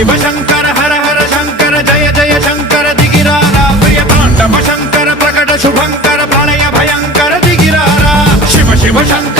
शिव शंकर हर हर शंकर जय जय शंकर दिगिरारा प्रिय तांडव शंकर प्रकट शुभंकर प्रलय भयंकर दिगिरारा शिव शिव शंकर